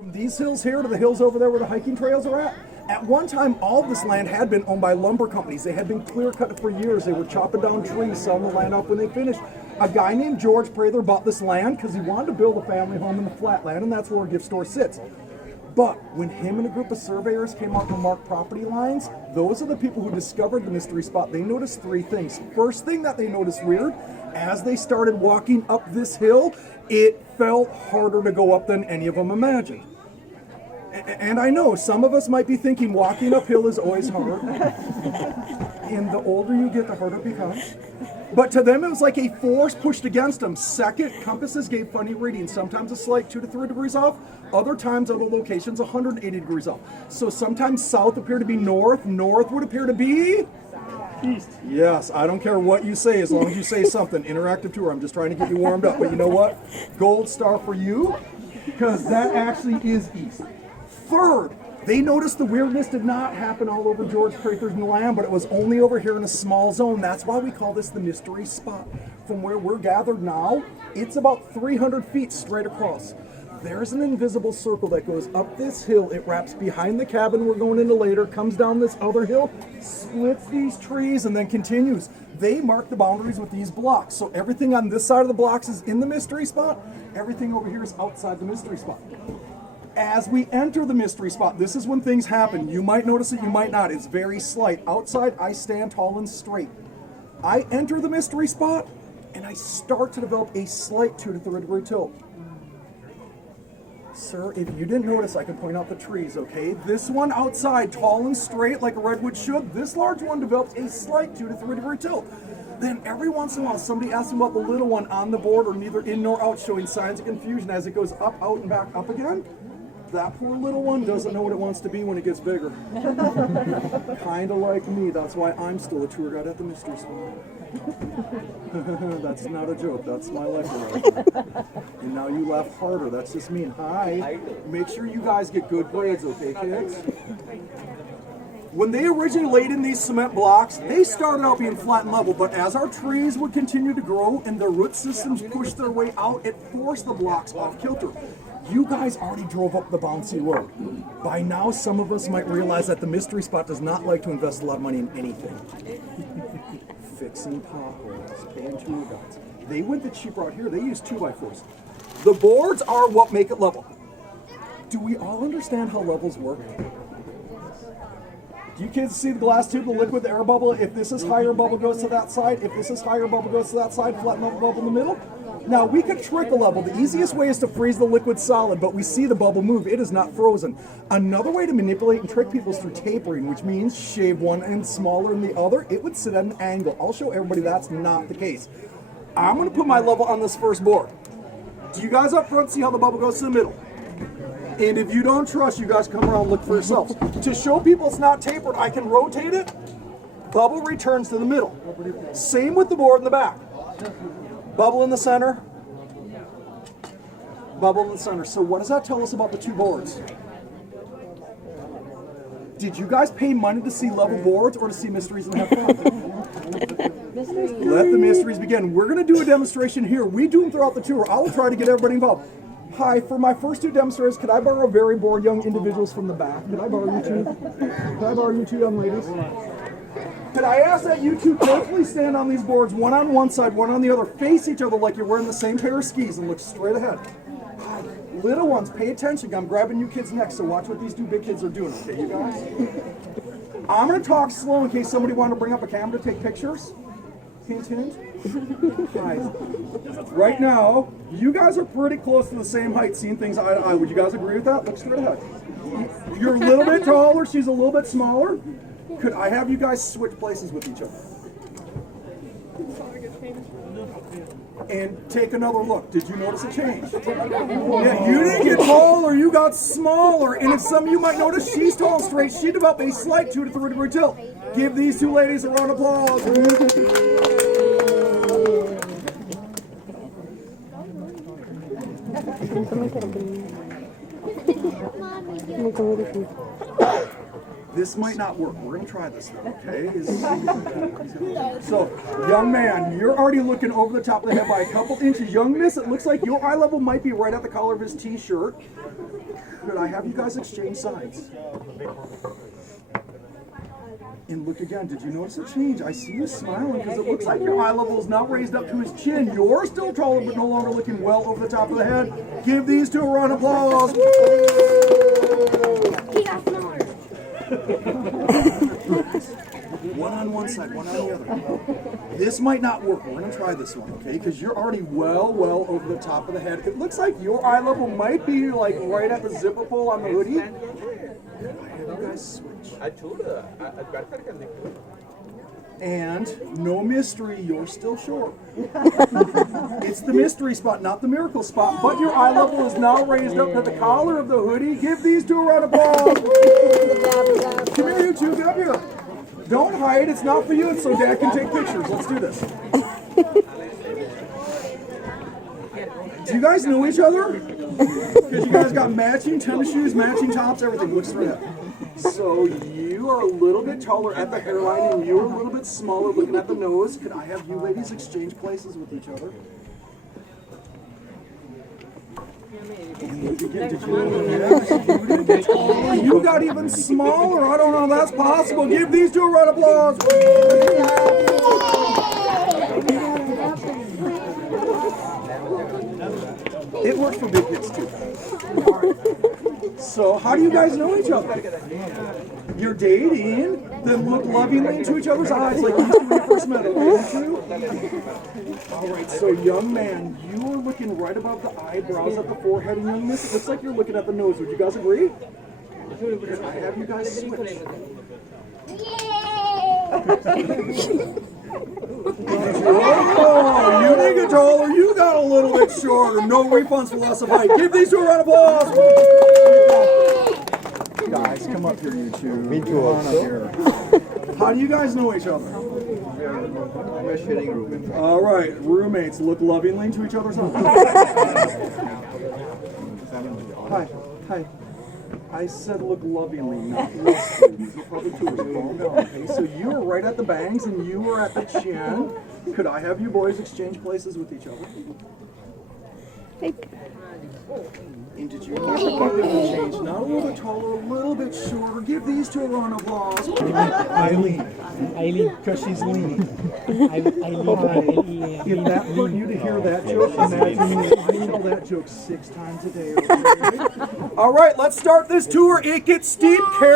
From these hills here to the hills over there where the hiking trails are at one time all of this land had been owned by lumber companies. They had been clear cut for years. They were chopping down trees, selling the land off when they finished. A guy named George Prather bought this land because he wanted to build a family home in the flatland, and that's where a gift store sits. But when him and a group of surveyors came out to mark property lines, those are the people who discovered the mystery spot. They noticed three things. First thing that they noticed weird, as they started walking up this hill, it felt harder to go up than any of them imagined. And I know some of us might be thinking walking uphill is always hard. And the older you get, the harder it becomes. But to them, it was like a force pushed against them. Second, compasses gave funny readings. Sometimes a slight 2 to 3 degrees off. Other times, other locations, 180 degrees off. So sometimes south appeared to be north. North would appear to be east. Yes, I don't care what you say as long as you say something. Interactive tour. I'm just trying to get you warmed up. But you know what? Gold star for you, because that actually is east. Third, they noticed the weirdness did not happen all over George Prather's land, but it was only over here in a small zone. That's why we call this the mystery spot. From where we're gathered now, it's about 300 feet straight across. There's an invisible circle that goes up this hill. It wraps behind the cabin we're going into later, comes down this other hill, splits these trees, and then continues. They mark the boundaries with these blocks. So everything on this side of the blocks is in the mystery spot. Everything over here is outside the mystery spot. As we enter the mystery spot, this is when things happen. You might notice it, you might not. It's very slight. Outside, I stand tall and straight. I enter the mystery spot, and I start to develop a slight 2 to 3 degree tilt. Sir, if you didn't notice, I can point out the trees, okay? This one outside, tall and straight like a redwood should. This large one develops a slight 2 to 3 degree tilt. Then every once in a while, somebody asks them about the little one on the border, neither in nor out, showing signs of confusion as it goes up, out, and back up again. That poor little one doesn't know what it wants to be when it gets bigger. Kind of like me. That's why I'm still a tour guide at the mystery spot. That's not a joke. That's my life. And now you laugh harder. That's just mean. Hi. Make sure you guys get good grades, okay, kids? When they originally laid in these cement blocks, they started out being flat and level, but as our trees would continue to grow and their root systems pushed their way out, it forced the blocks off kilter. You guys already drove up the bouncy road. By now, some of us might realize that the mystery spot does not like to invest a lot of money in anything. Fixing potholes, paying tour guides. They went the cheap route here. They used 2x4s. The boards are what make it level. Do we all understand how levels work? Do you kids see the glass tube, the liquid, the air bubble? If this is higher, bubble goes to that side. If this is higher, bubble goes to that side. Flatten out the bubble in the middle. Now, we could trick a level. The easiest way is to freeze the liquid solid, but we see the bubble move. It is not frozen. Another way to manipulate and trick people is through tapering, which means shave one end smaller than the other. It would sit at an angle. I'll show everybody that's not the case. I'm going to put my level on this first board. Do you guys up front see how the bubble goes to the middle? And if you don't trust, you guys come around and look for yourselves. To show people it's not tapered, I can rotate it. Bubble returns to the middle. Same with the board in the back. Bubble in the center. Bubble in the center. So what does that tell us about the two boards? Did you guys pay money to see level boards or to see mysteries and have fun? Let the mysteries begin. We're going to do a demonstration here. We do them throughout the tour. I will try to get everybody involved. Hi, for my first two demonstrators, could I borrow very bored young individuals from the back? Could I borrow you two? Could I borrow you two young ladies? Could I ask that you two carefully stand on these boards, one on one side, one on the other, face each other like you're wearing the same pair of skis and look straight ahead. Hi, little ones, pay attention. I'm grabbing you kids next, so watch what these two big kids are doing, okay, you guys? I'm going to talk slow in case somebody wanted to bring up a camera to take pictures. Hint, hint. Hi. Right now, you guys are pretty close to the same height, seeing things eye to eye. Would you guys agree with that? Look straight ahead. You're a little bit taller, she's a little bit smaller. Could I have you guys switch places with each other? And take another look. Did you notice a change? Yeah, you didn't get taller, you got smaller. And if some of you might notice, she's tall and straight. She developed a slight 2 to 3 degree tilt. Give these two ladies a round of applause. This might not work. We're going to try this though, okay? So, young man, you're already looking over the top of the head by a couple inches. Young miss, it looks like your eye level might be right at the collar of his t-shirt. Could I have you guys exchange sides? And look again, did you notice a change? I see you smiling because it looks like your eye level is now raised up to his chin. You're still taller, but no longer looking well over the top of the head. Give these two a round of applause. Woo! He got smaller. One on one side, one on the other. This might not work. We're going to try this one, okay? Because you're already well over the top of the head. It looks like your eye level might be like right at the zipper pull on the hoodie. I have you guys switch. And no mystery, you're still short. It's the mystery spot, not the miracle spot. But your eye level is now raised up to the collar of the hoodie. Give these two a round of applause. Come here, you two. Get up here. Don't hide. It's not for you. It's so Dad can take pictures. Let's do this. Do you guys know each other? Because you guys got matching tennis shoes, matching tops, everything. Look straight up. So you are a little bit taller at the hairline and you're a little bit smaller looking at the nose. Could I have you ladies exchange places with each other? You got even smaller. I don't know how that's possible. Give these two a round of applause. It works for big kids too. All right. So how do you guys know each other? You're dating, then look lovingly into each other's eyes like you used to when you first met them, didn't you? All right, so young man, you are looking right above the eyebrows at the forehead, and young miss, it looks like you're looking at the nose. Would you guys agree? I have you guys switch. Oh, you didn't get taller, you got a little bit shorter. No refunds for loss of height. Give these two a round of applause. Guys, come up here, you two. Me too. Come on up here. How do you guys know each other? We're sharing room. All right, roommates, look lovingly into each other's eyes. Hi. I said look lovingly, not lustfully. You're probably too wrong. Okay, so you were right at the bangs and you were at the chin. Could I have you boys exchange places with each other? And did you notice the change? Not a little bit taller, a little bit shorter. Give these two a round of applause. Eileen. Because she's lean. If that hurt you to hear that joke, imagine you tell that joke 6 times a day. Okay? All right, let's start this tour. It gets steep.